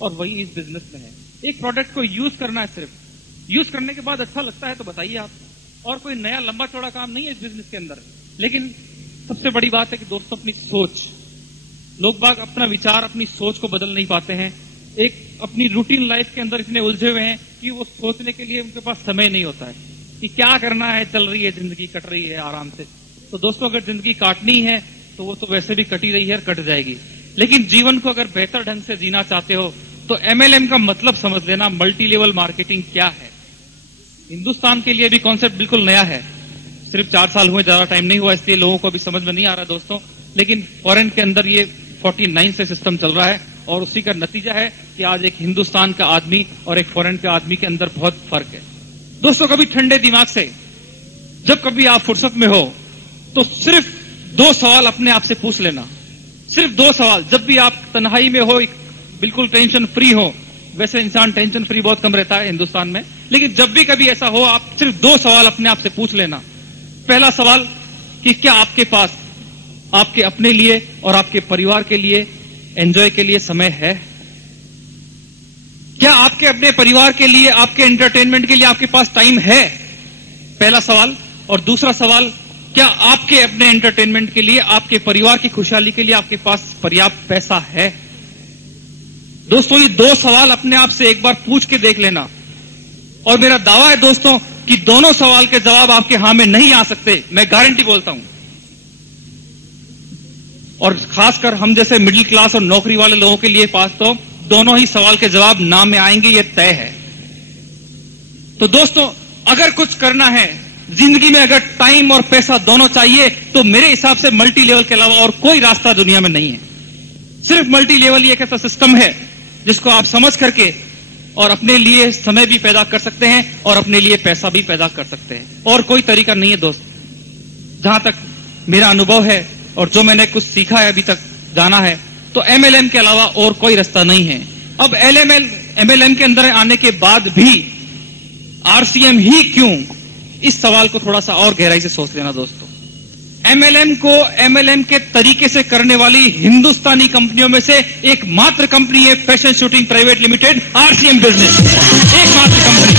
और वही इस बिजनेस में है। एक प्रोडक्ट को यूज करना है, सिर्फ यूज करने के बाद अच्छा लगता है तो बताइए आप, और कोई नया लंबा चौड़ा काम नहीं है इस बिजनेस के अंदर। लेकिन सबसे बड़ी बात है कि दोस्तों अपनी सोच, लोग बाग अपना विचार, अपनी सोच को बदल नहीं पाते हैं। एक अपनी रूटीन लाइफ के अंदर इतने उलझे हुए हैं कि वो सोचने के लिए उनके पास समय नहीं होता है कि क्या करना है, चल रही है जिंदगी, कट रही है आराम से। तो दोस्तों अगर जिंदगी काटनी है तो वो तो वैसे भी कटी रही है और कट जाएगी, लेकिन जीवन को अगर बेहतर ढंग से जीना चाहते हो तो MLM का मतलब समझ लेना, मल्टी लेवल मार्केटिंग क्या है। हिंदुस्तान के लिए भी कॉन्सेप्ट बिल्कुल नया है, सिर्फ 4 साल हुए, ज्यादा टाइम नहीं हुआ, इसलिए लोगों को अभी समझ में नहीं आ रहा दोस्तों। लेकिन फॉरेन के अंदर ये 49 से सिस्टम चल रहा है और उसी का नतीजा है कि आज एक हिंदुस्तान का आदमी और एक फॉरेन के आदमी के अंदर बहुत फर्क है। दोस्तों कभी ठंडे दिमाग से जब कभी आप फुर्सत में हो तो सिर्फ 2 सवाल अपने आप से पूछ लेना, सिर्फ 2 सवाल। जब भी आप तन्हाई में हो, बिल्कुल टेंशन फ्री हो, वैसे इंसान टेंशन फ्री बहुत कम रहता है हिंदुस्तान में, लेकिन जब भी कभी ऐसा हो आप सिर्फ 2 सवाल अपने आप से पूछ लेना। पहला सवाल कि क्या आपके पास आपके अपने लिए और आपके परिवार के लिए, एंजॉय के लिए समय है? क्या आपके अपने परिवार के लिए, आपके एंटरटेनमेंट के लिए आपके पास टाइम है? पहला सवाल। और दूसरा सवाल, क्या आपके अपने एंटरटेनमेंट के लिए, आपके परिवार की खुशहाली के लिए आपके पास पर्याप्त पैसा है? दोस्तों ये 2 सवाल अपने आप से एक बार पूछ के देख लेना, और मेरा दावा है दोस्तों कि दोनों सवाल के जवाब आपके हां में नहीं आ सकते, मैं गारंटी बोलता हूं। और खासकर हम जैसे मिडिल क्लास और नौकरी वाले लोगों के लिए पास तो दोनों ही सवाल के जवाब ना में आएंगे, ये तय है। तो दोस्तों अगर कुछ करना है जिंदगी में, अगर टाइम और पैसा दोनों चाहिए, तो मेरे हिसाब से मल्टी लेवल के अलावा और कोई रास्ता दुनिया में नहीं है। सिर्फ मल्टी लेवल ही एक ऐसा सिस्टम है जिसको आप समझ करके और अपने लिए समय भी पैदा कर सकते हैं और अपने लिए पैसा भी पैदा कर सकते हैं। और कोई तरीका नहीं है दोस्त, जहां तक मेरा अनुभव है और जो मैंने कुछ सीखा है अभी तक, जाना है, तो MLM के अलावा और कोई रास्ता नहीं है। अब MLM के अंदर आने के बाद भी RCM ही क्यों, इस सवाल को थोड़ा सा और गहराई से सोच लेना दोस्तों। MLM को MLM के तरीके से करने वाली हिंदुस्तानी कंपनियों में से एकमात्र कंपनी है fashion shooting private limited, RCM business, एकमात्र कंपनी।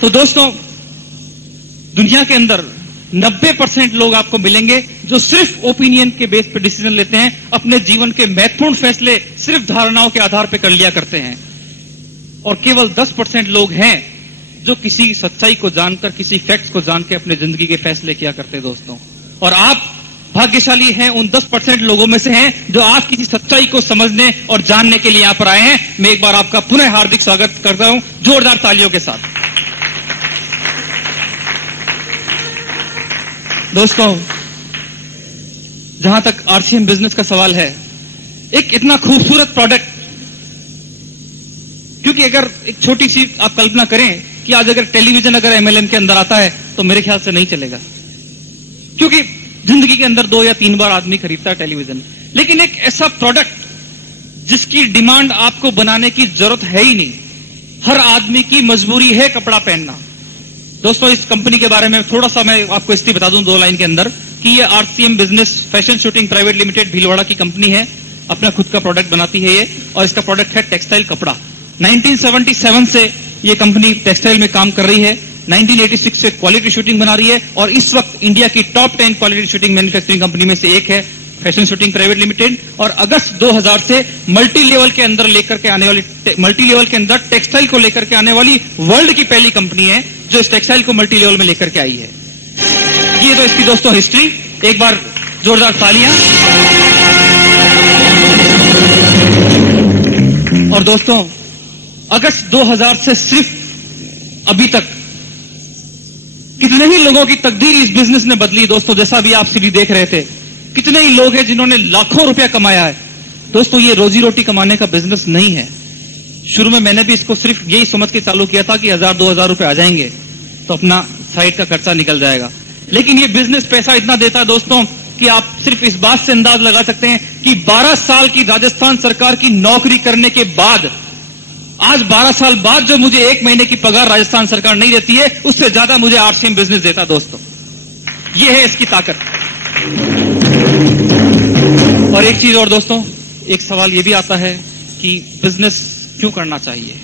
तो दोस्तों दुनिया के अंदर 90% लोग आपको मिलेंगे जो सिर्फ ओपिनियन के बेस पे डिसीजन लेते हैं, अपने जीवन के महत्वपूर्ण फैसले सिर्फ धारणाओं के आधार पर कर लिया करते हैं, और केवल 10% लोग हैं जो किसी सच्चाई को जानकर, किसी फैक्ट्स को जान के अपने जिंदगी के फैसले किया करते हैं दोस्तों। और आप भाग्यशाली हैं, उन 10% लोगों में से हैं जो आज किसी सच्चाई को समझने और जानने के लिए यहां पर आए हैं। मैं एक बार आपका पुनः हार्दिक स्वागत करता हूं जोरदार तालियों के साथ। दोस्तों जहां तक RCM बिजनेस का सवाल है, एक इतना खूबसूरत प्रोडक्ट, क्योंकि अगर एक छोटी सी आप कल्पना करें कि आज अगर टेलीविजन अगर MLM के अंदर आता है तो मेरे ख्याल से नहीं चलेगा, क्योंकि जिंदगी के अंदर 2 या 3 बार आदमी खरीदता है टेलीविजन। लेकिन एक ऐसा प्रोडक्ट जिसकी डिमांड आपको बनाने की जरूरत है ही नहीं, हर आदमी की मजबूरी है कपड़ा पहनना। दोस्तों इस कंपनी के बारे में थोड़ा सा मैं आपको इसलिए बता दूं 2 लाइन के अंदर कि ये RCM business fashion shooting private limited Bhilwara की कंपनी है, अपना खुद का प्रोडक्ट बनाती है ये, और इसका प्रोडक्ट है टेक्सटाइल कपड़ा। 1977 से ये कंपनी टेक्सटाइल में काम कर रही है, 1986 से क्वालिटी शूटिंग बना रही है, और इस वक्त इंडिया की top 10 quality shooting manufacturing company में से एक है फैशन शूटिंग प्राइवेट लिमिटेड। और अगस्त 2000 से मल्टी लेवल के अंदर लेकर के आने वाली, मल्टी लेवल के अंदर टेक्सटाइल को लेकर के आने वाली वर्ल्ड की पहली कंपनी है जो इस टेक्सटाइल को मल्टी लेवल में लेकर के आई है। ये तो इसकी दोस्तों हिस्ट्री, एक बार जोरदार तालियां। और दोस्तों अगस्त 2000 से सिर्फ अभी तक कितने ही लोगों की तकदीर इस बिजनेस ने बदली दोस्तों। जैसा भी आप सीढ़ी देख रहे थे, कितने ही लोग हैं जिन्होंने लाखों रुपया कमाया है। दोस्तों ये रोजी रोटी कमाने का बिजनेस नहीं है। शुरू में मैंने भी इसको सिर्फ यही समझ के चालू किया था कि 1000-2000 रुपए आ जाएंगे तो अपना साइड का खर्चा निकल जाएगा, लेकिन ये बिजनेस पैसा इतना देता है दोस्तों कि आप सिर्फ इस बात से अंदाज लगा सकते हैं कि 12 साल की राजस्थान सरकार की नौकरी करने के बाद, आज 12 साल बाद जो मुझे 1 महीने की पगार राजस्थान सरकार नहीं देती है, उससे ज्यादा मुझे RCM बिजनेस देता दोस्तों। ये है इसकी ताकत। और एक चीज और दोस्तों, एक सवाल ये भी आता है कि बिजनेस क्यों करना चाहिए,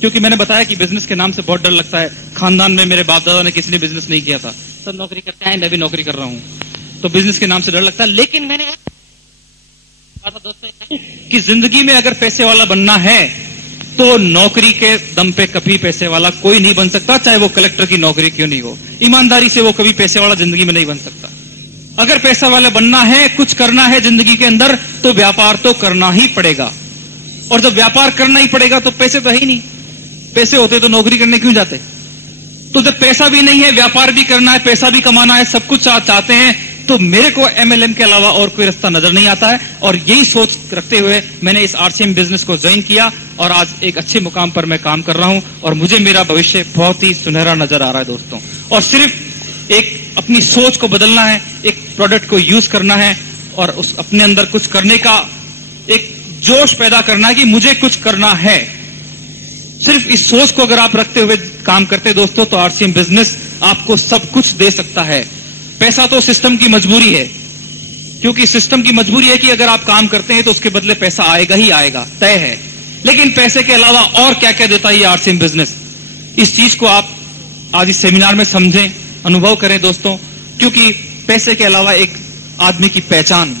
क्योंकि मैंने बताया कि बिजनेस के नाम से बहुत डर लगता है। खानदान में मेरे बाप दादा ने किसी ने बिजनेस नहीं किया था, सब नौकरी करते हैं, मैं भी नौकरी कर रहा हूं, तो बिजनेस के नाम से डर लगता है। लेकिन मैंने कहा दोस्तों कि जिंदगी में अगर पैसे वाला बनना है तो नौकरी के दम पे कभी पैसे वाला कोई नहीं बन सकता, चाहे वो कलेक्टर की नौकरी क्यों नहीं हो। ईमानदारी से वो कभी पैसे वाला जिंदगी में नहीं बन सकता। अगर पैसा वाला बनना है, कुछ करना है जिंदगी के अंदर, तो व्यापार तो करना ही पड़ेगा। और जब व्यापार करना ही पड़ेगा तो पैसे तो है ही नहीं, पैसे होते तो नौकरी करने क्यों जाते। तो जब पैसा भी नहीं है, व्यापार भी करना है, पैसा भी कमाना है, सब कुछ चाहते हैं, तो मेरे को एमएलएम के अलावा और कोई रास्ता नजर नहीं आता है। और यही सोच रखते हुए मैंने इस आरसीएम बिजनेस को ज्वाइन किया और आज एक अच्छे मुकाम पर मैं काम कर रहा हूं और मुझे मेरा भविष्य बहुत ही सुनहरा नजर आ रहा है दोस्तों। और सिर्फ एक अपनी सोच को बदलना है, एक प्रोडक्ट को यूज करना है और उस अपने अंदर कुछ करने का एक जोश पैदा करना है कि मुझे कुछ करना है। सिर्फ इस सोच को अगर आप रखते हुए काम करते दोस्तों, तो आरसीएम बिजनेस आपको सब कुछ दे सकता है। पैसा तो सिस्टम की मजबूरी है, क्योंकि सिस्टम की मजबूरी है कि अगर आप काम करते हैं तो उसके बदले पैसा आएगा ही आएगा, तय है। लेकिन पैसे के अलावा और क्या क्या देता है ये आरसीएम बिजनेस, इस चीज को आप आज इस सेमिनार में समझें, अनुभव करें दोस्तों। क्योंकि पैसे के अलावा एक आदमी की पहचान,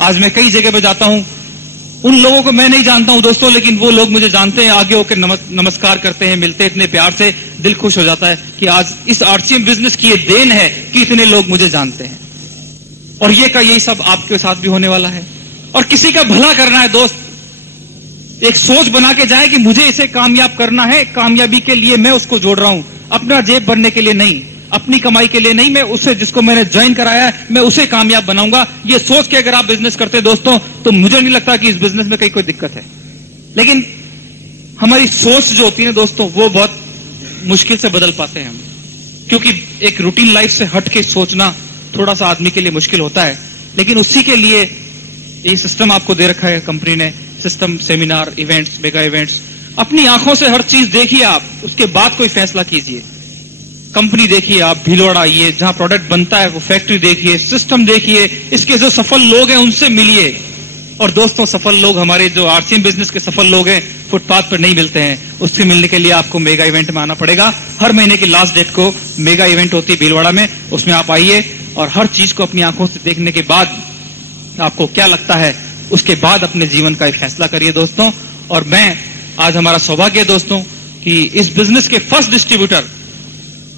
आज मैं कई जगह पर जाता हूं, उन लोगों को मैं नहीं जानता हूं दोस्तों, लेकिन वो लोग मुझे जानते हैं, आगे होकर नमस्कार करते हैं, मिलते हैं इतने प्यार से, दिल खुश हो जाता है कि आज इस आरसीएम बिजनेस की ये देन है कि इतने लोग मुझे जानते हैं। और ये का यही सब आपके साथ भी होने वाला है। और किसी का भला करना है दोस्त, एक सोच बना के जाए कि मुझे इसे कामयाब करना है, कामयाबी के लिए मैं उसको जोड़ रहा हूं, अपना जेब भरने के लिए नहीं, अपनी कमाई के लिए नहीं, मैं उसे जिसको मैंने ज्वाइन कराया है मैं उसे कामयाब बनाऊंगा। ये सोच के अगर आप बिजनेस करते हैं दोस्तों, तो मुझे नहीं लगता कि इस बिजनेस में कहीं कोई दिक्कत है। लेकिन हमारी सोच जो होती है दोस्तों, वो बहुत मुश्किल से बदल पाते हैं हम, क्योंकि एक रूटीन लाइफ से हट के सोचना थोड़ा सा आदमी के लिए मुश्किल होता है। लेकिन उसी के लिए ये सिस्टम आपको दे रखा है कंपनी ने, system, seminar, events, mega events. अपनी आंखों से हर चीज देखिए आप, उसके बाद कोई फैसला कीजिए। कंपनी देखिए आप, भीलवाड़ा आइए, जहां प्रोडक्ट बनता है वो फैक्ट्री देखिए, सिस्टम देखिए, इसके जो सफल लोग हैं उनसे मिलिए। और दोस्तों, सफल लोग हमारे जो आरसीएम बिजनेस के सफल लोग हैं फुटपाथ पर नहीं मिलते हैं, उससे मिलने के लिए आपको मेगा इवेंट में आना पड़ेगा। हर महीने की लास्ट डेट को मेगा इवेंट होती है भीलवाड़ा में, उसमें आप आइए और हर चीज को अपनी आंखों से देखने के बाद आपको क्या लगता है, उसके बाद अपने जीवन का एक फैसला करिए दोस्तों। और मैं आज हमारा सौभाग्य है दोस्तों कि इस बिजनेस के फर्स्ट डिस्ट्रीब्यूटर,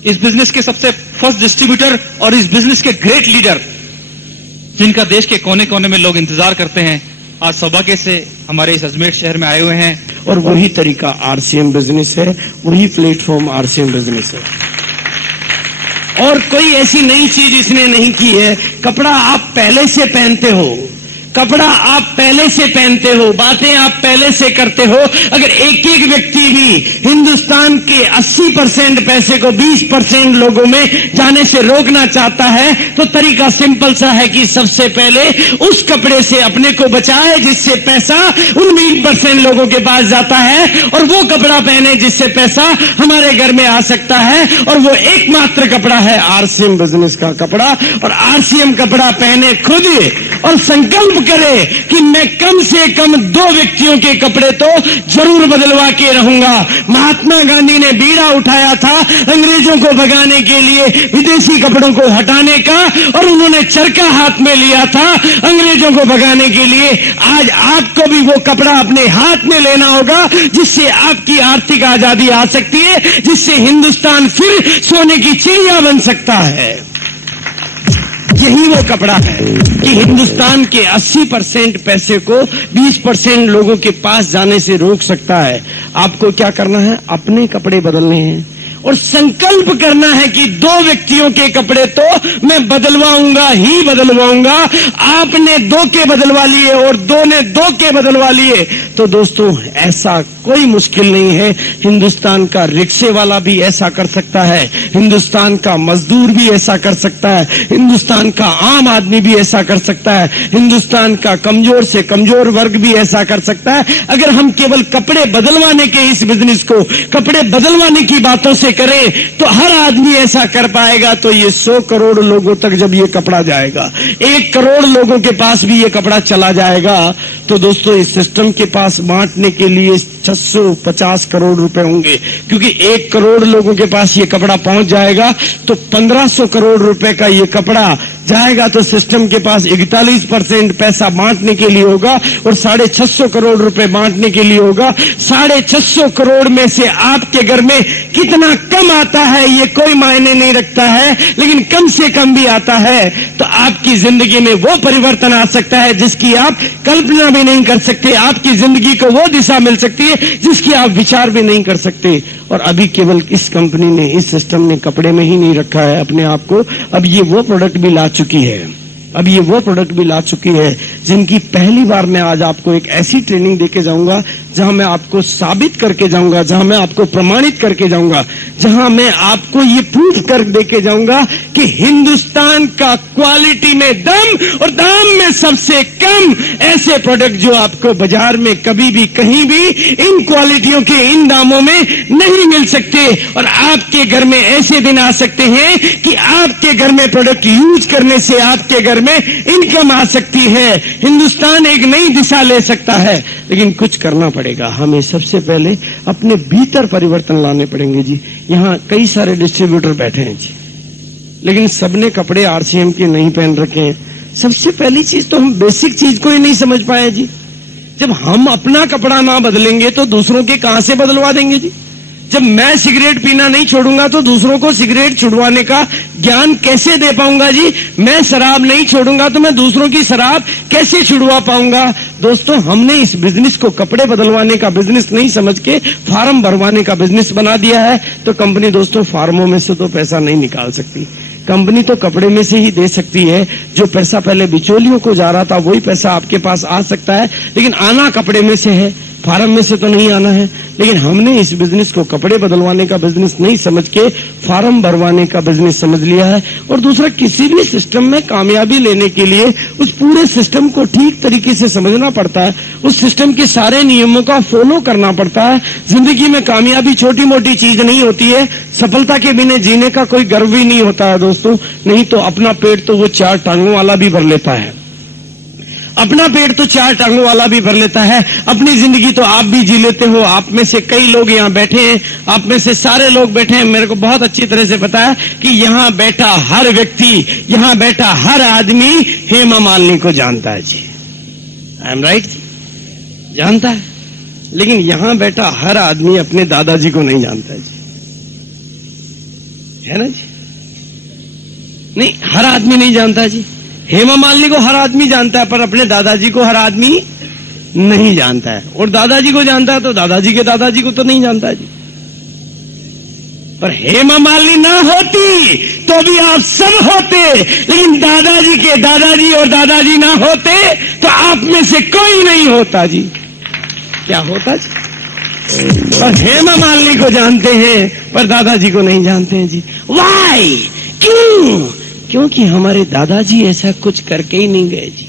इस बिजनेस के सबसे फर्स्ट डिस्ट्रीब्यूटर और इस बिजनेस के ग्रेट लीडर, जिनका देश के कोने कोने में लोग इंतजार करते हैं, आज सौभाग्य से हमारे इस अजमेर शहर में आए हुए हैं। और वही तरीका आरसीएम बिजनेस है, वही प्लेटफॉर्म आरसीएम बिजनेस है, और कोई ऐसी नई चीज इसने नहीं की है। कपड़ा आप पहले से पहनते हो, कपड़ा आप पहले से पहनते हो, बातें आप पहले से करते हो। अगर एक एक व्यक्ति भी हिंदुस्तान के 80% पैसे को 20% लोगों में जाने से रोकना चाहता है, तो तरीका सिंपल सा है कि सबसे पहले उस कपड़े से अपने को बचाए जिससे पैसा उन 20% लोगों के पास जाता है, और वो कपड़ा पहने जिससे पैसा हमारे घर में आ सकता है। और वो एकमात्र कपड़ा है आरसीएम बिजनेस का कपड़ा। और आरसीएम कपड़ा पहने खुद और संकल्प करे कि मैं कम से कम 2 व्यक्तियों के कपड़े तो जरूर बदलवा के रहूंगा। महात्मा गांधी ने बीड़ा उठाया था अंग्रेजों को भगाने के लिए, विदेशी कपड़ों को हटाने का, और उन्होंने चरखा हाथ में लिया था अंग्रेजों को भगाने के लिए। आज आपको भी वो कपड़ा अपने हाथ में लेना होगा जिससे आपकी आर्थिक आजादी आ सकती है, जिससे हिंदुस्तान फिर सोने की चिड़िया बन सकता है। यही वो कपड़ा है कि हिंदुस्तान के 80% पैसे को 20% लोगों के पास जाने से रोक सकता है। आपको क्या करना है? अपने कपड़े बदलने हैं और संकल्प करना है कि 2 व्यक्तियों के कपड़े तो मैं बदलवाऊंगा ही बदलवाऊंगा। आपने 2 के बदलवा लिए और 2 ने 2 के बदलवा लिए, तो दोस्तों ऐसा कोई मुश्किल नहीं है। हिंदुस्तान का रिक्शे वाला भी ऐसा कर सकता है, हिंदुस्तान का मजदूर भी ऐसा कर सकता है, हिंदुस्तान का आम आदमी भी ऐसा कर सकता है, हिंदुस्तान का कमजोर से कमजोर वर्ग भी ऐसा कर सकता है। अगर हम केवल कपड़े बदलवाने के इस बिजनेस को, कपड़े बदलवाने की बातों से करें तो हर आदमी ऐसा कर पाएगा, तो ये 100 करोड़ लोगों तक जब ये कपड़ा जाएगा, 1 करोड़ लोगों के पास भी ये कपड़ा चला जाएगा, तो दोस्तों इस सिस्टम के पास बांटने के लिए 650 करोड़ रुपए होंगे, क्योंकि 1 करोड़ लोगों के पास ये कपड़ा पहुंच जाएगा तो 1500 करोड़ रुपए का ये कपड़ा जाएगा, तो सिस्टम के पास 41% पैसा बांटने के लिए होगा और 650 करोड़ रुपए बांटने के लिए होगा। 650 करोड़ में से आपके घर में कितना कम आता है ये कोई मायने नहीं रखता है, लेकिन कम से कम भी आता है तो आपकी जिंदगी में वो परिवर्तन आ सकता है जिसकी आप कल्पना भी नहीं कर सकते। आपकी जिंदगी को वो दिशा मिल सकती है जिसकी आप विचार भी नहीं कर सकते। और अभी केवल इस कंपनी ने, इस सिस्टम ने कपड़े में ही नहीं रखा है अपने आप को, अब ये वो प्रोडक्ट भी ला चुकी है, अब ये वो प्रोडक्ट भी ला चुकी है जिनकी पहली बार मैं आज आपको एक ऐसी ट्रेनिंग देके जाऊंगा जहां मैं आपको साबित करके जाऊंगा, जहां मैं आपको प्रमाणित करके जाऊंगा, जहां मैं आपको ये प्रूफ कर देके जाऊंगा कि हिंदुस्तान का क्वालिटी में दम और दाम में सबसे कम ऐसे प्रोडक्ट जो आपको बाजार में कभी भी कहीं भी इन क्वालिटियों के इन दामों में नहीं मिल सकते। और आपके घर में ऐसे दिन आ सकते हैं कि आपके घर में प्रोडक्ट यूज करने से आपके घर में इनकम आ सकती है, हिंदुस्तान एक नई दिशा ले सकता है। लेकिन कुछ करना पड़ेगा, हमें सबसे पहले अपने भीतर परिवर्तन लाने पड़ेंगे जी। यहां कई सारे डिस्ट्रीब्यूटर बैठे हैं जी, लेकिन सबने कपड़े आरसीएम के नहीं पहन रखे हैं। सबसे पहली चीज तो हम बेसिक चीज को ही नहीं समझ पाए जी। जब हम अपना कपड़ा ना बदलेंगे तो दूसरों के कहां से बदलवा देंगे जी। जब मैं सिगरेट पीना नहीं छोड़ूंगा तो दूसरों को सिगरेट छुड़वाने का ज्ञान कैसे दे पाऊंगा जी। मैं शराब नहीं छोड़ूंगा तो मैं दूसरों की शराब कैसे छुड़वा पाऊंगा। दोस्तों, हमने इस बिजनेस को कपड़े बदलवाने का बिजनेस नहीं समझ के फार्म भरवाने का बिजनेस बना दिया है। तो कंपनी दोस्तों फार्मों में से तो पैसा नहीं निकाल सकती, कंपनी तो कपड़े में से ही दे सकती है। जो पैसा पहले बिचौलियों को जा रहा था वही पैसा आपके पास आ सकता है, लेकिन आना कपड़े में से है, फार्म में से तो नहीं आना है। लेकिन हमने इस बिजनेस को कपड़े बदलवाने का बिजनेस नहीं समझ के फार्म भरवाने का बिजनेस समझ लिया है। और दूसरा, किसी भी सिस्टम में कामयाबी लेने के लिए उस पूरे सिस्टम को ठीक तरीके से समझना पड़ता है, उस सिस्टम के सारे नियमों का फॉलो करना पड़ता है। जिंदगी में कामयाबी छोटी मोटी चीज नहीं होती है, सफलता के बिना जीने का कोई गर्व भी नहीं होता है दोस्तों। नहीं तो अपना पेट तो वो 4 टांगों वाला भी भर लेता है, अपना पेट तो 4 टांगों वाला भी भर लेता है। अपनी जिंदगी तो आप भी जी लेते हो। आप में से कई लोग यहाँ बैठे हैं, आप में से सारे लोग बैठे हैं, मेरे को बहुत अच्छी तरह से पता है कि यहाँ बैठा हर व्यक्ति, यहाँ बैठा हर आदमी हेमा मालिनी को जानता है जी। आई एम राइट, जानता है। लेकिन यहाँ बैठा हर आदमी अपने दादाजी को नहीं जानता जी, है ना जी। नहीं, हर आदमी नहीं जानता जी। हेमा मालिनी को हर आदमी जानता है, पर अपने दादाजी को हर आदमी नहीं जानता है। और दादाजी को जानता है तो दादाजी के दादाजी को तो नहीं जानता है जी। पर हेमा मालिनी ना होती तो भी आप सब होते, लेकिन दादाजी के दादाजी और दादाजी ना होते तो आप में से कोई नहीं होता जी। क्या होता जी? पर हेमा मालिनी को जानते हैं पर दादाजी को नहीं जानते हैं जी। वाई? क्यों? क्योंकि हमारे दादाजी ऐसा कुछ करके ही नहीं गए जी,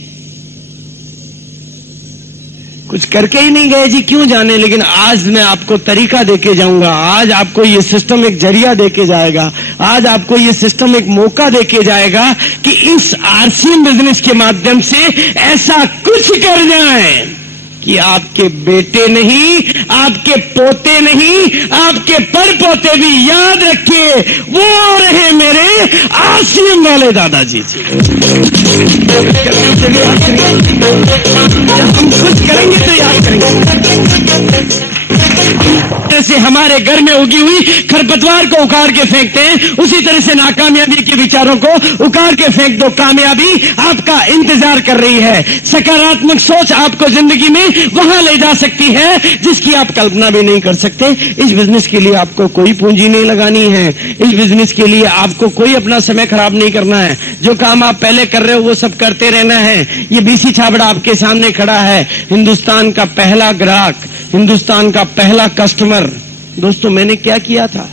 कुछ करके ही नहीं गए जी। क्यों जाने, लेकिन आज मैं आपको तरीका देके जाऊंगा। आज आपको ये सिस्टम एक जरिया देके जाएगा, आज आपको ये सिस्टम एक मौका देके जाएगा कि इस आरसीएम बिजनेस के माध्यम से ऐसा कुछ कर जाए कि आपके बेटे नहीं, आपके पोते नहीं, आपके परपोते भी याद रखे वो रहे मेरे आरसीएम वाले दादाजी जी। हम कुछ करेंगे तो याद करेंगे। जैसे हमारे घर में उगी हुई खरपतवार को उखाड़ के फेंकते हैं, उसी तरह से नाकामयाबी के विचारों को उखाड़ के फेंक दो। कामयाबी आपका इंतजार कर रही है। सकारात्मक सोच आपको जिंदगी में वहां ले जा सकती है जिसकी आप कल्पना भी नहीं कर सकते। इस बिजनेस के लिए आपको कोई पूंजी नहीं लगानी है, इस बिजनेस के लिए आपको कोई अपना समय खराब नहीं करना है। जो काम आप पहले कर रहे हो वो सब करते रहना है। ये बीसी छाबड़ा आपके सामने खड़ा है, हिंदुस्तान का पहला ग्राहक, हिंदुस्तान का पहला कस्टमर। दोस्तों, मैंने क्या किया था?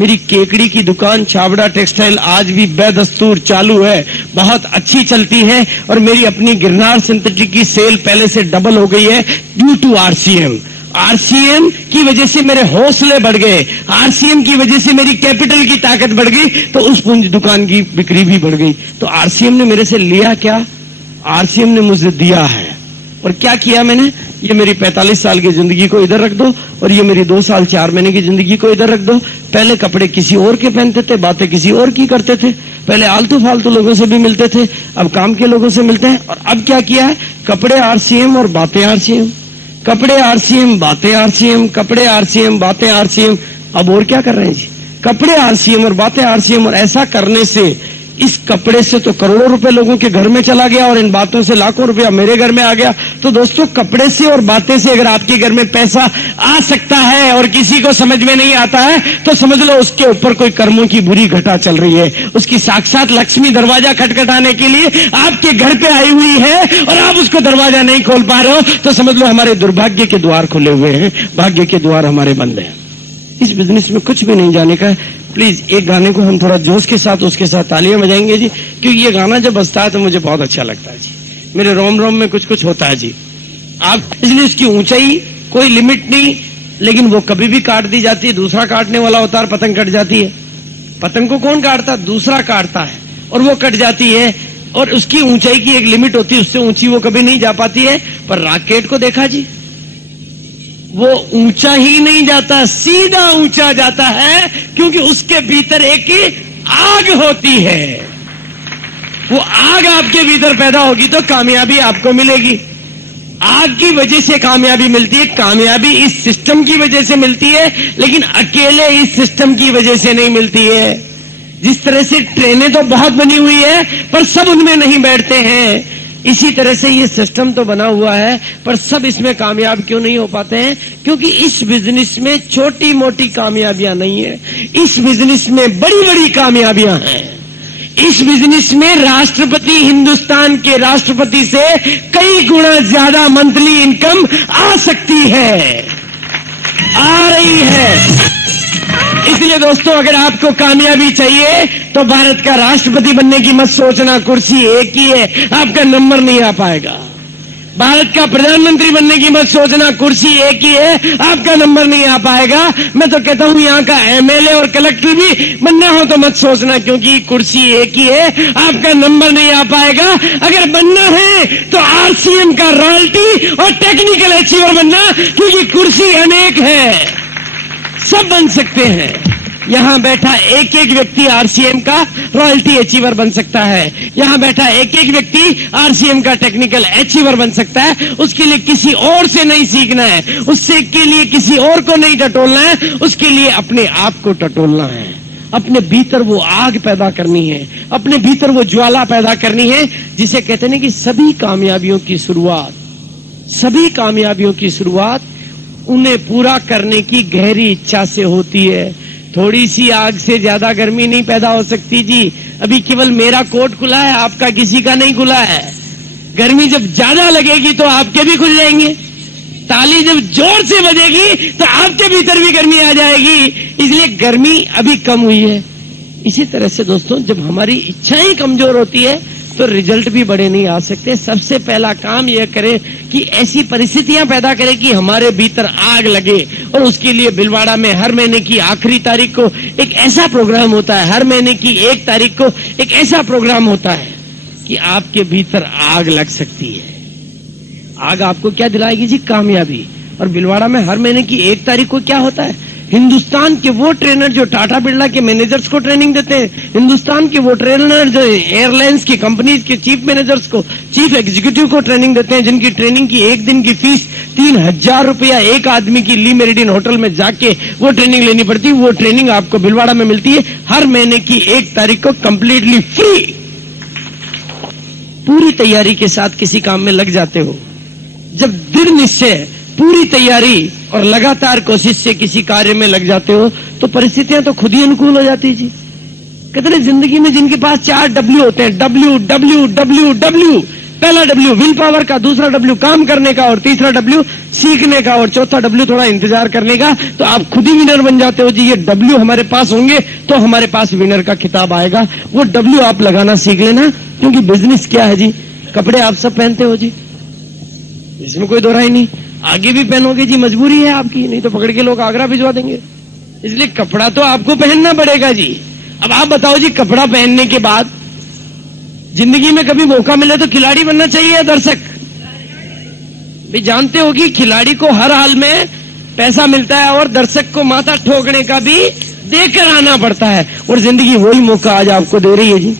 मेरी केकड़ी की दुकान छाबड़ा टेक्सटाइल आज भी बेदस्तूर चालू है, बहुत अच्छी चलती है। और मेरी अपनी गिरनार सिंथेटिक की सेल पहले से डबल हो गई है ड्यू टू आरसीएम। आरसीएम की वजह से मेरे हौसले बढ़ गए, आरसीएम की वजह से मेरी कैपिटल की ताकत बढ़ गई, तो उस पूंजी दुकान की बिक्री भी बढ़ गई। तो आरसीएम ने मेरे से लिया क्या? आरसीएम ने मुझे दिया है। और क्या किया मैंने? ये मेरी 45 साल की जिंदगी को इधर रख दो और ये मेरी 2 साल 4 महीने की जिंदगी को इधर रख दो। पहले कपड़े किसी और के पहनते थे, बातें किसी और की करते थे, पहले आलतू फालतू लोगों से भी मिलते थे, अब काम के लोगों से मिलते हैं। और अब क्या किया है? कपड़े आरसीएम और बातें आरसीएम, कपड़े आरसीएम बातें आरसीएम, कपड़े आरसीएम बातें आरसीएम। अब और क्या कर रहे हैं जी? कपड़े आरसीएम और बातें आरसीएम। और ऐसा करने से इस कपड़े से तो करोड़ों रुपए लोगों के घर में चला गया और इन बातों से लाखों रुपया मेरे घर में आ गया। तो दोस्तों, कपड़े से और बातें से अगर आपके घर में पैसा आ सकता है और किसी को समझ में नहीं आता है, तो समझ लो उसके ऊपर कोई कर्मों की बुरी घटा चल रही है। उसकी साक्षात लक्ष्मी दरवाजा खटखटाने के लिए आपके घर पे आई हुई है और आप उसको दरवाजा नहीं खोल पा रहे हो, तो समझ लो हमारे दुर्भाग्य के द्वार खुले हुए हैं, भाग्य के द्वार हमारे बंद हैं। इस बिजनेस में कुछ भी नहीं जाने का है। प्लीज एक गाने को हम थोड़ा जोश के साथ उसके साथ तालियां बजाएंगे जी, क्योंकि ये गाना जब बजता है तो मुझे बहुत अच्छा लगता है जी। मेरे रोम रोम में कुछ कुछ होता है जी। आप इसलिए इसकी ऊंचाई कोई लिमिट नहीं, लेकिन वो कभी भी काट दी जाती है। दूसरा काटने वाला होता है, पतंग कट जाती है। पतंग को कौन काटता? दूसरा काटता है और वो कट जाती है। और उसकी ऊंचाई की एक लिमिट होती है, उससे ऊंची वो कभी नहीं जा पाती है। पर रॉकेट को देखा जी, वो ऊंचा ही नहीं जाता, सीधा ऊंचा जाता है, क्योंकि उसके भीतर एक आग होती है। वो आग आपके भीतर पैदा होगी तो कामयाबी आपको मिलेगी। आग की वजह से कामयाबी मिलती है, कामयाबी इस सिस्टम की वजह से मिलती है, लेकिन अकेले इस सिस्टम की वजह से नहीं मिलती है। जिस तरह से ट्रेनें तो बहुत बनी हुई है पर सब उनमें नहीं बैठते हैं, इसी तरह से ये सिस्टम तो बना हुआ है पर सब इसमें कामयाब क्यों नहीं हो पाते हैं? क्योंकि इस बिजनेस में छोटी मोटी कामयाबियां नहीं है, इस बिजनेस में बड़ी बड़ी कामयाबियां हैं। इस बिजनेस में राष्ट्रपति, हिंदुस्तान के राष्ट्रपति से कई गुना ज्यादा मंथली इनकम आ सकती है, आ रही है। इसलिए दोस्तों, अगर आपको कामयाबी चाहिए तो भारत का राष्ट्रपति बनने की मत सोचना, कुर्सी एक ही है, आपका नंबर नहीं आ पाएगा। भारत का प्रधानमंत्री बनने की मत सोचना, कुर्सी एक ही है, आपका नंबर नहीं आ पाएगा। मैं तो कहता हूं यहाँ का एमएलए और कलेक्टर भी बनना हो तो मत सोचना, क्योंकि कुर्सी एक ही है, आपका नंबर नहीं आ पाएगा। अगर बनना है तो आरसीएम का रॉयल्टी और टेक्निकल अचीवर बनना, क्योंकि कुर्सी अनेक है, सब बन सकते हैं। यहां बैठा एक एक व्यक्ति आरसीएम का रॉयल्टी अचीवर बन सकता है, यहां बैठा एक एक व्यक्ति आरसीएम का टेक्निकल अचीवर बन सकता है। उसके लिए किसी और से नहीं सीखना है, उससे के लिए किसी और को नहीं टटोलना है, उसके लिए अपने आप को टटोलना है। अपने भीतर वो आग पैदा करनी है, अपने भीतर वो ज्वाला पैदा करनी है, जिसे कहते हैं कि सभी कामयाबियों की शुरुआत उन्हें पूरा करने की गहरी इच्छा से होती है। थोड़ी सी आग से ज्यादा गर्मी नहीं पैदा हो सकती जी। अभी केवल मेरा कोट खुला है, आपका किसी का नहीं खुला है। गर्मी जब ज्यादा लगेगी तो आपके भी खुल जाएंगे, ताली जब जोर से बजेगी तो आपके भीतर भी गर्मी आ जाएगी। इसलिए गर्मी अभी कम हुई है। इसी तरह से दोस्तों, जब हमारी इच्छाएं कमजोर होती है तो रिजल्ट भी बड़े नहीं आ सकते। सबसे पहला काम यह करें कि ऐसी परिस्थितियां पैदा करें कि हमारे भीतर आग लगे। और उसके लिए भिलवाड़ा में हर महीने की आखिरी तारीख को एक ऐसा प्रोग्राम होता है, हर महीने की 1 तारीख को एक ऐसा प्रोग्राम होता है कि आपके भीतर आग लग सकती है। आग आपको क्या दिलाएगी जी? कामयाबी। और भिलवाड़ा में हर महीने की 1 तारीख को क्या होता है? हिंदुस्तान के वो ट्रेनर जो टाटा बिरला के मैनेजर्स को ट्रेनिंग देते हैं, हिंदुस्तान के वो ट्रेनर जो एयरलाइंस की कंपनीज के चीफ मैनेजर्स को, चीफ एग्जीक्यूटिव को ट्रेनिंग देते हैं, जिनकी ट्रेनिंग की 1 दिन की फीस 3000 रुपया एक आदमी की ली मेरिडियन होटल में जाके वो ट्रेनिंग लेनी पड़ती है। वो ट्रेनिंग आपको भिलवाड़ा में मिलती है हर महीने की 1 तारीख को, कंप्लीटली फ्री। पूरी तैयारी के साथ किसी काम में लग जाते हो, जब दृढ़ निश्चय, पूरी तैयारी और लगातार कोशिश से किसी कार्य में लग जाते हो तो परिस्थितियां तो खुद ही अनुकूल हो जाती जी। कहते हैं जिंदगी में जिनके पास 4 W होते हैं, W। पहला W विल पावर का, दूसरा W काम करने का, और तीसरा W सीखने का, और चौथा W थोड़ा इंतजार करने का, तो आप खुद ही विनर बन जाते हो जी। ये W हमारे पास होंगे तो हमारे पास विनर का खिताब आएगा। वो W आप लगाना सीख लेना, क्योंकि बिजनेस क्या है जी? कपड़े आप सब पहनते हो जी, इसमें कोई दोहराई नहीं। आगे भी पहनोगे जी, मजबूरी है आपकी, नहीं तो पकड़ के लोग आगरा भिजवा देंगे। इसलिए कपड़ा तो आपको पहनना पड़ेगा जी। अब आप बताओ जी, कपड़ा पहनने के बाद जिंदगी में कभी मौका मिले तो खिलाड़ी बनना चाहिए या दर्शक? भी जानते हो कि खिलाड़ी को हर हाल में पैसा मिलता है और दर्शक को माथा ठोकने का भी देकर आना पड़ता है, और जिंदगी वही मौका आज आपको दे रही है जी।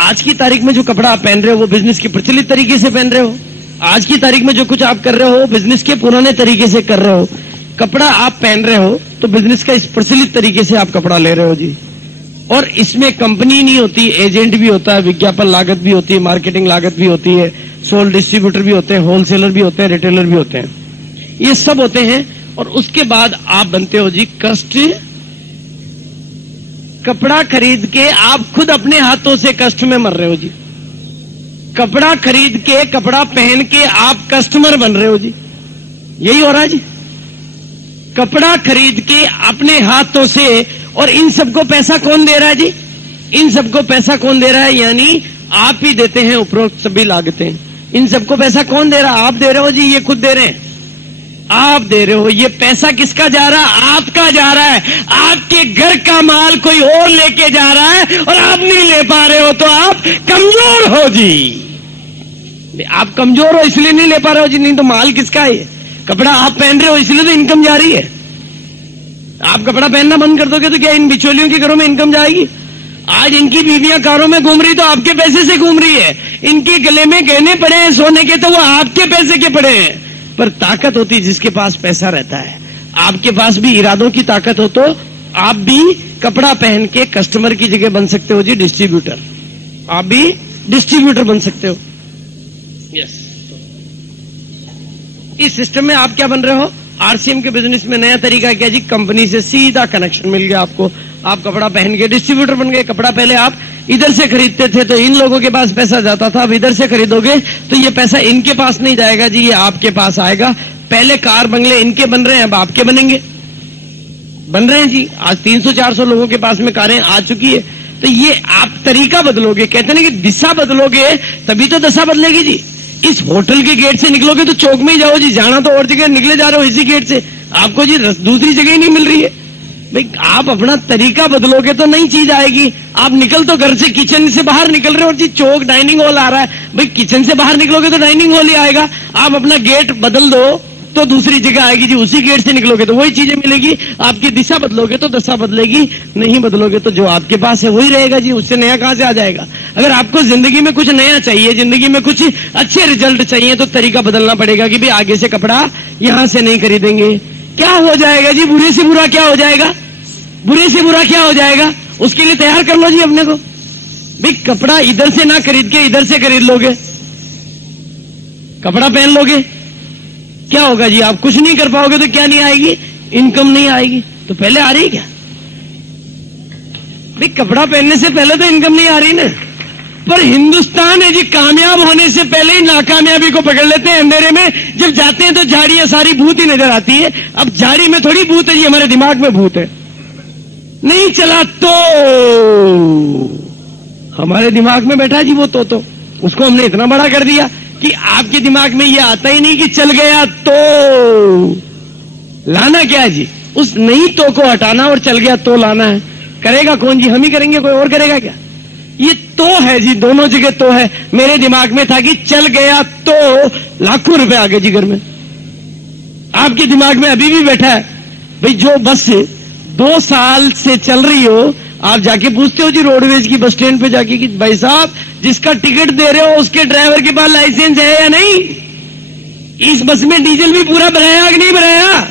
आज की तारीख में जो कपड़ा आप पहन रहे हो वो बिजनेस के प्रचलित तरीके से पहन रहे हो। आज की तारीख में जो कुछ आप कर रहे हो बिजनेस के पुराने तरीके से कर रहे हो। कपड़ा आप पहन रहे हो तो बिजनेस का इस प्रचलित तरीके से आप कपड़ा ले रहे हो जी। और इसमें कंपनी नहीं होती, एजेंट भी होता है, विज्ञापन लागत भी होती है, मार्केटिंग लागत भी होती है, सोल डिस्ट्रीब्यूटर भी होते हैं, होलसेलर भी होते हैं, रिटेलर भी होते हैं, ये सब होते हैं। और उसके बाद आप बनते हो जी कष्ट। कपड़ा खरीद के आप खुद अपने हाथों से कष्ट में मर रहे हो जी। कपड़ा खरीद के, कपड़ा पहन के आप कस्टमर बन रहे हो जी। यही हो रहा है जी। कपड़ा खरीद के अपने हाथों से, और इन सबको पैसा कौन दे रहा है जी? इन सबको पैसा कौन दे रहा है? यानी आप ही देते हैं उपरोक्त सभी लागतें। इन सबको पैसा कौन दे रहा है? आप दे रहे हो जी, ये खुद दे रहे हैं, आप दे रहे हो। ये पैसा किसका जा रहा है? आपका जा रहा है। आपके घर का माल कोई और लेके जा रहा है और आप नहीं ले पा रहे हो, तो आप कमजोर हो जी। आप कमजोर हो इसलिए नहीं ले पा रहे हो जी, नहीं तो माल किसका है? कपड़ा आप पहन रहे हो इसलिए तो इनकम जा रही है। आप कपड़ा पहनना बंद कर दोगे तो क्या इन बिचौलियों के घरों में इनकम जाएगी? आज इनकी बीवियां कारों में घूम रही तो आपके पैसे से घूम रही है। इनके गले में गहने पड़े हैं सोने के तो वो आपके पैसे के पड़े हैं। पर ताकत होती जिसके पास पैसा रहता है। आपके पास भी इरादों की ताकत हो तो आप भी कपड़ा पहन के कस्टमर की जगह बन सकते हो जी डिस्ट्रीब्यूटर। आप भी डिस्ट्रीब्यूटर बन सकते हो। यस, इस सिस्टम में आप क्या बन रहे हो? आरसीएम के बिजनेस में नया तरीका क्या जी? कंपनी से सीधा कनेक्शन मिल गया आपको। आप कपड़ा पहन के डिस्ट्रीब्यूटर बन गए। कपड़ा पहले आप इधर से खरीदते थे तो इन लोगों के पास पैसा जाता था, अब इधर से खरीदोगे तो ये पैसा इनके पास नहीं जाएगा जी, ये आपके पास आएगा। पहले कार बंगले इनके बन रहे हैं, अब आपके बनेंगे, बन रहे हैं जी। आज 300-400 लोगों के पास में कारें आ चुकी है। तो ये आप तरीका बदलोगे, कहते हैं कि दिशा बदलोगे तभी तो दशा बदलेगी जी। इस होटल के गेट से निकलोगे तो चौक में ही जाओ जी, जाना तो और जगह, निकले जा रहे हो इसी गेट से, आपको जी दूसरी जगह ही नहीं मिल रही है। भाई आप अपना तरीका बदलोगे तो नई चीज आएगी। आप निकल तो घर से, किचन से बाहर निकल रहे हो जी, चौक डाइनिंग हॉल आ रहा है, भाई किचन से बाहर निकलोगे तो डाइनिंग हॉल ही आएगा। आप अपना गेट बदल दो तो दूसरी जगह आएगी जी, उसी गेट से निकलोगे तो वही चीजें मिलेगी। आपकी दिशा बदलोगे तो दशा बदलेगी, नहीं बदलोगे तो जो आपके पास है वही रहेगा जी, उससे नया कहां से आ जाएगा। अगर आपको जिंदगी में कुछ नया चाहिए, जिंदगी में कुछ अच्छे रिजल्ट चाहिए तो तरीका बदलना पड़ेगा कि भाई आगे से कपड़ा यहां से नहीं खरीदेंगे। क्या हो जाएगा जी? बुरे से बुरा क्या हो जाएगा? बुरे से बुरा क्या हो जाएगा? उसके लिए तैयार कर लो जी अपने को। भाई कपड़ा इधर से ना खरीद के इधर से खरीद लोगे, कपड़ा पहन लोगे, क्या होगा जी? आप कुछ नहीं कर पाओगे तो क्या नहीं आएगी? इनकम नहीं आएगी। तो पहले आ रही क्या? भाई कपड़ा पहनने से पहले तो इनकम नहीं आ रही ना। पर हिंदुस्तान है जी, कामयाब होने से पहले ही नाकामयाबी को पकड़ लेते हैं। अंधेरे में जब जाते हैं तो झाड़ियां सारी भूत ही नजर आती है। अब झाड़ी में थोड़ी भूत है जी, हमारे दिमाग में भूत है। नहीं चला तो हमारे दिमाग में बैठा जी वो तो उसको हमने इतना बड़ा कर दिया कि आपके दिमाग में ये आता ही नहीं कि चल गया तो लाना क्या है जी? उस नहीं तो को हटाना और चल गया तो लाना है। करेगा कौन जी? हम ही करेंगे, कोई और करेगा क्या? ये तो है जी, दोनों जगह तो है। मेरे दिमाग में था कि चल गया तो लाखों रुपए आ गए जी घर में। आपके दिमाग में अभी भी बैठा है भाई जो बस 2 साल से चल रही हो, आप जाके पूछते हो जी रोडवेज की बस स्टैंड पे जाके कि भाई साहब जिसका टिकट दे रहे हो उसके ड्राइवर के पास लाइसेंस है या नहीं? इस बस में डीजल भी पूरा भराया कि नहीं भराया?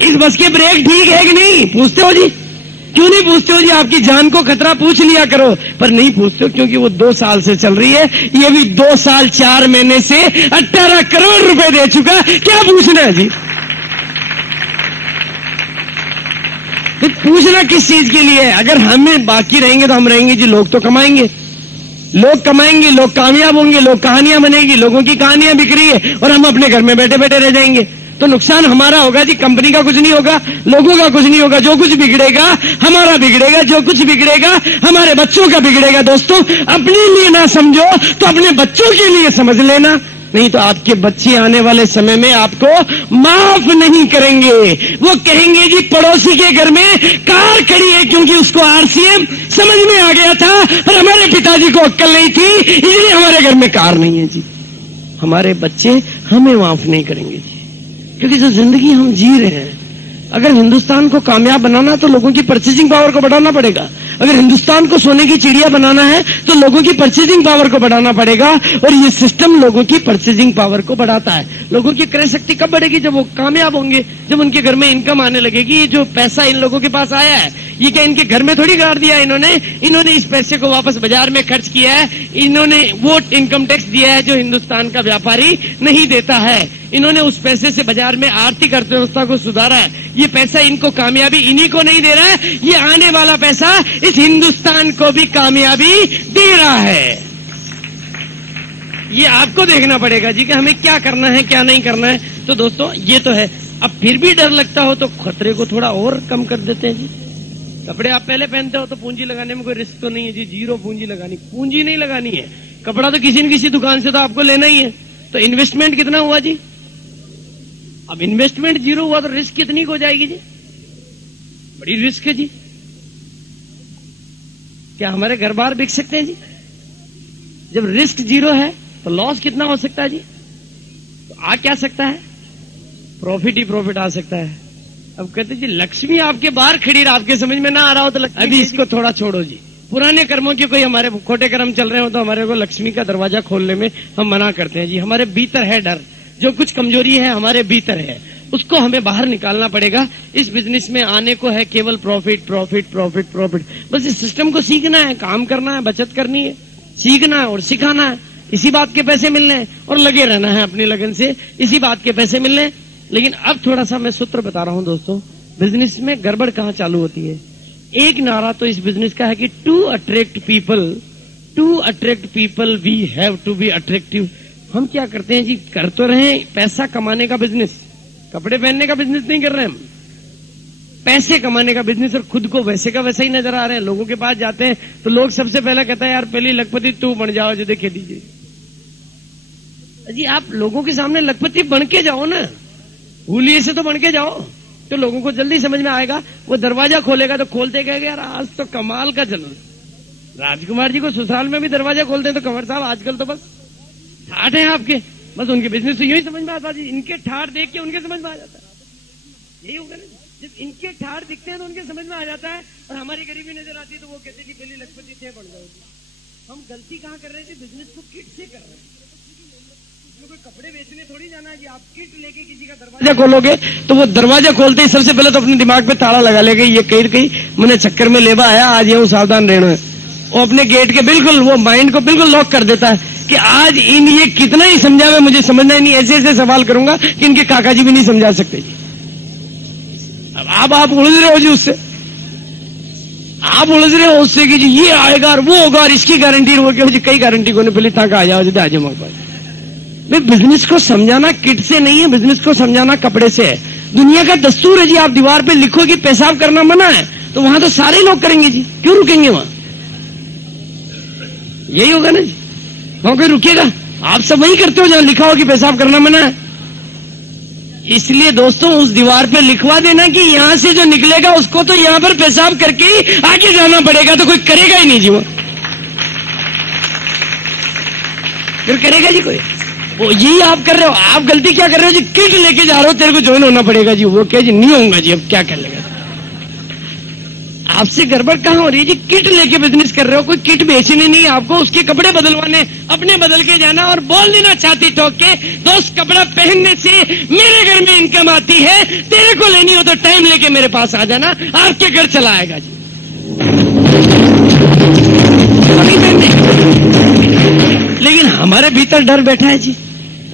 इस बस के ब्रेक ठीक है कि नहीं? पूछते हो जी? क्यों नहीं पूछते हो जी? आपकी जान को खतरा पूछ लिया करो, पर नहीं पूछते हो क्योंकि वो 2 साल से चल रही है। ये भी 2 साल 4 महीने से 18 करोड़ रुपए दे चुका, क्या पूछना है जी? तो पूछना किस चीज के लिए है? अगर हमें बाकी रहेंगे तो हम रहेंगे जी, लोग तो कमाएंगे, लोग कमाएंगे, लोग कामयाब होंगे, लोग कहानियां बनेगी, लोगों की कहानियां बिक रही है और हम अपने घर में बैठे बैठे रह जाएंगे। तो नुकसान हमारा होगा जी, कंपनी का कुछ नहीं होगा, लोगों का कुछ नहीं होगा। जो कुछ बिगड़ेगा हमारा बिगड़ेगा, जो कुछ बिगड़ेगा हमारे बच्चों का बिगड़ेगा। दोस्तों अपने लिए ना समझो तो अपने बच्चों के लिए समझ लेना। नहीं तो आपके बच्चे आने वाले समय में आपको माफ नहीं करेंगे। वो कहेंगे जी पड़ोसी के घर में कार खड़ी है क्योंकि उसको आरसीएम समझ में आ गया था और हमारे पिताजी को अक्ल नहीं थी इसलिए हमारे घर में कार नहीं है जी। हमारे बच्चे हमें माफ नहीं करेंगे जी, क्योंकि जो जिंदगी हम जी रहे हैं, अगर हिंदुस्तान को कामयाब बनाना तो लोगों की परचेजिंग पावर को बढ़ाना पड़ेगा। अगर हिंदुस्तान को सोने की चिड़िया बनाना है तो लोगों की परचेजिंग पावर को बढ़ाना पड़ेगा, और ये सिस्टम लोगों की परचेजिंग पावर को बढ़ाता है। लोगों की क्रय शक्ति कब बढ़ेगी? जब वो कामयाब होंगे, जब उनके घर में इनकम आने लगेगी। ये जो पैसा इन लोगों के पास आया है, ये क्या इनके घर में थोड़ी गाड़ दिया है इन्होंने इस पैसे को वापस बाजार में खर्च किया है। इन्होंने वो इनकम टैक्स दिया है जो हिंदुस्तान का व्यापारी नहीं देता है। इन्होंने उस पैसे से बाजार में आर्थिक अर्थव्यवस्था को सुधारा है। ये पैसा इनको कामयाबी इन्हीं को नहीं दे रहा है, ये आने वाला पैसा इस हिंदुस्तान को भी कामयाबी दे रहा है। ये आपको देखना पड़ेगा जी कि हमें क्या करना है क्या नहीं करना है। तो दोस्तों ये तो है। अब फिर भी डर लगता हो तो खतरे को थोड़ा और कम कर देते हैं जी। कपड़े आप पहले पहनते हो तो पूंजी लगाने में कोई रिस्क तो नहीं है जी, जीरो पूंजी लगानी, पूंजी नहीं लगानी है। कपड़ा तो किसी न किसी दुकान से तो आपको लेना ही है, तो इन्वेस्टमेंट कितना हुआ जी? अब इन्वेस्टमेंट जीरो हुआ तो रिस्क कितनी हो जाएगी जी? बड़ी रिस्क है जी। क्या हमारे घर बार बिक सकते हैं जी? जब रिस्क जीरो है तो लॉस कितना हो सकता है जी? तो आ क्या सकता है? प्रॉफिट ही प्रॉफिट आ सकता है। अब कहते जी लक्ष्मी आपके बाहर खड़ी रहा, आपके समझ में ना आ रहा हो तो अभी इसको थोड़ा छोड़ो जी। पुराने कर्मों के कोई हमारे खोटे कर्म चल रहे हो तो हमारे को लक्ष्मी का दरवाजा खोलने में हम मना करते हैं जी। हमारे भीतर है डर, जो कुछ कमजोरी है हमारे भीतर है, उसको हमें बाहर निकालना पड़ेगा। इस बिजनेस में आने को है केवल प्रॉफिट प्रॉफिट प्रॉफिट प्रॉफिट। बस इस सिस्टम को सीखना है, काम करना है, बचत करनी है, सीखना है और सिखाना है। इसी बात के पैसे मिलने हैं और लगे रहना है अपनी लगन से, इसी बात के पैसे मिलने हैं। लेकिन अब थोड़ा सा मैं सूत्र बता रहा हूं दोस्तों, बिजनेस में गड़बड़ कहां चालू होती है। एक नारा तो इस बिजनेस का है कि to attract people we have to be attractive. हम क्या करते हैं जी, कर तो रहे हैं पैसा कमाने का बिजनेस, कपड़े पहनने का बिजनेस नहीं कर रहे हम, पैसे कमाने का बिजनेस, और खुद को वैसे का वैसा ही नजर आ रहे हैं। लोगों के पास जाते हैं तो लोग सबसे पहले कहता है यार पहले लखपति तू बन जाओ जो देखे दीजिए जी। आप लोगों के सामने लखपति बन के जाओ ना, भूलिए से तो बन के जाओ, तो लोगों को जल्दी समझ में आएगा। वो दरवाजा खोलेगा तो खोलते कहेगा यार आज तो कमाल का चल। राजकुमार जी को ससुराल में भी दरवाजा खोलते हैं तो कंवर साहब आजकल तो बस ठाठ है आपके, बस उनके बिजनेस से यही समझ में आता जी। इनके ठाठ देख के उनके समझ में आ जाता है। यही होगा ना, जब इनके ठाठ दिखते हैं तो उनके समझ में आ जाता है, और हमारी गरीबी नजर आती है तो वो कहते हैं पहले लखपति थे बन जाओगी। हम गलती कहाँ कर रहे थे? बिजनेस को किट से कर रहे हैं। कोई कपड़े बेचने थोड़ी जाना है कि आप किट लेके किसी का दरवाजा खोलोगे तो वो दरवाजा खोलते ही सबसे पहले तो अपने दिमाग पे ताला लगा लेगा, ये कहीं मैंने चक्कर में लेवा आया, आज ये सावधान रहना है। वो अपने गेट के बिल्कुल वो माइंड को बिल्कुल लॉक कर देता है कि आज इन ये कितना ही समझावे मुझे समझना ही नहीं, ऐसे ऐसे सवाल करूंगा कि इनके काका जी भी नहीं समझा सकते जी। अब आप उलझ रहे हो जी उससे, आप उलझ रहे हो उससे कि जी ये आएगा और वो होगा और इसकी गारंटी वो क्या जी, कई गारंटी को नहीं पहले तक आ जाओ जी, आ जाओ मेरे पास। बिजनेस को समझाना किट से नहीं है, बिजनेस को समझाना कपड़े से है। दुनिया का दस्तूर है जी, आप दीवार पे लिखो कि पेशाब करना मना है तो वहां तो सारे लोग करेंगे जी, क्यों रुकेंगे वहां? यही होगा ना जी, वहां कोई रुकेगा? आप सब वही करते हो जहां लिखा हो कि पेशाब करना मना है। इसलिए दोस्तों उस दीवार पे लिखवा देना कि यहां से जो निकलेगा उसको तो यहां पर पेशाब करके ही आगे जाना पड़ेगा, तो कोई करेगा ही नहीं जी, वो फिर करेगा जी कोई? वो यही आप कर रहे हो। आप गलती क्या कर रहे हो जी, किट लेके जा रहे हो, तेरे को ज्वाइन होना पड़ेगा जी। वो क्या जी, नहीं होऊंगा जी, अब क्या कर लेगा? आपसे गड़बड़ कहां हो रही है जी? किट लेके बिजनेस कर रहे हो, कोई किट बेचने नहीं आपको, उसके कपड़े बदलवाने, अपने बदल के जाना और बोल देना छाती ठोक के, दोस्त कपड़ा पहनने से मेरे घर में इनकम आती है, तेरे को लेनी हो तो टाइम लेके मेरे पास आ जाना, आपके घर चला आएगा जी। लेकिन हमारे भीतर डर बैठा है जी,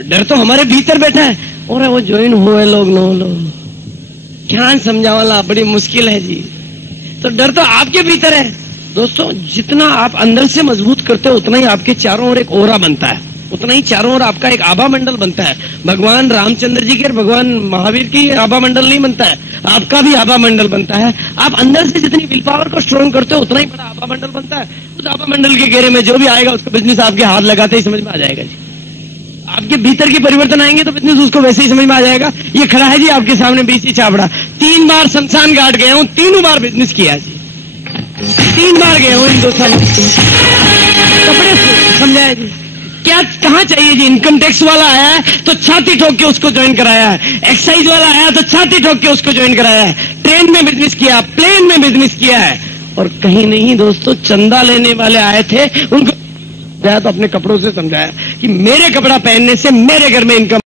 डर तो हमारे भीतर बैठा है। और वो ज्वाइन हुए लोग नो लोग क्या समझावाला, बड़ी मुश्किल है जी। तो डर तो आपके भीतर है दोस्तों। जितना आप अंदर से मजबूत करते हो उतना ही आपके चारों ओर एक ओरा बनता है, उतना ही चारों ओर आपका एक आभा मंडल बनता है। भगवान रामचंद्र जी के और भगवान महावीर की आभा मंडल नहीं बनता है, आपका भी आभा मंडल बनता है। आप अंदर से जितनी विल पावर को स्ट्रॉन्ग करते हो उतना ही बड़ा आभा मंडल बनता है। उस आभा मंडल के घेरे में जो भी आएगा उसको बिजनेस आपके हाथ लगाते ही समझ में आ जाएगा जी। आपके भीतर की परिवर्तन आएंगे तो बिजनेस उसको वैसे ही समझ में आ जाएगा। ये खड़ा है जी आपके सामने बीसी चावड़ा, 3 बार शमशान घाट गया हूं, 3 बार बिजनेस किया जी, 3 बार गया हूं इन 2 सालों। कपड़े समझाया जी, क्या कहां चाहिए जी? इनकम टैक्स वाला आया है तो छाती ठोक के उसको ज्वाइन कराया है, एक्साइज वाला आया तो छाती ठोक के उसको ज्वाइन कराया है, ट्रेन में बिजनेस किया, प्लेन में बिजनेस किया है। और कहीं नहीं दोस्तों, चंदा लेने वाले आए थे, उनको तो अपने कपड़ों से समझाया कि मेरे कपड़ा पहनने से मेरे घर में इनकम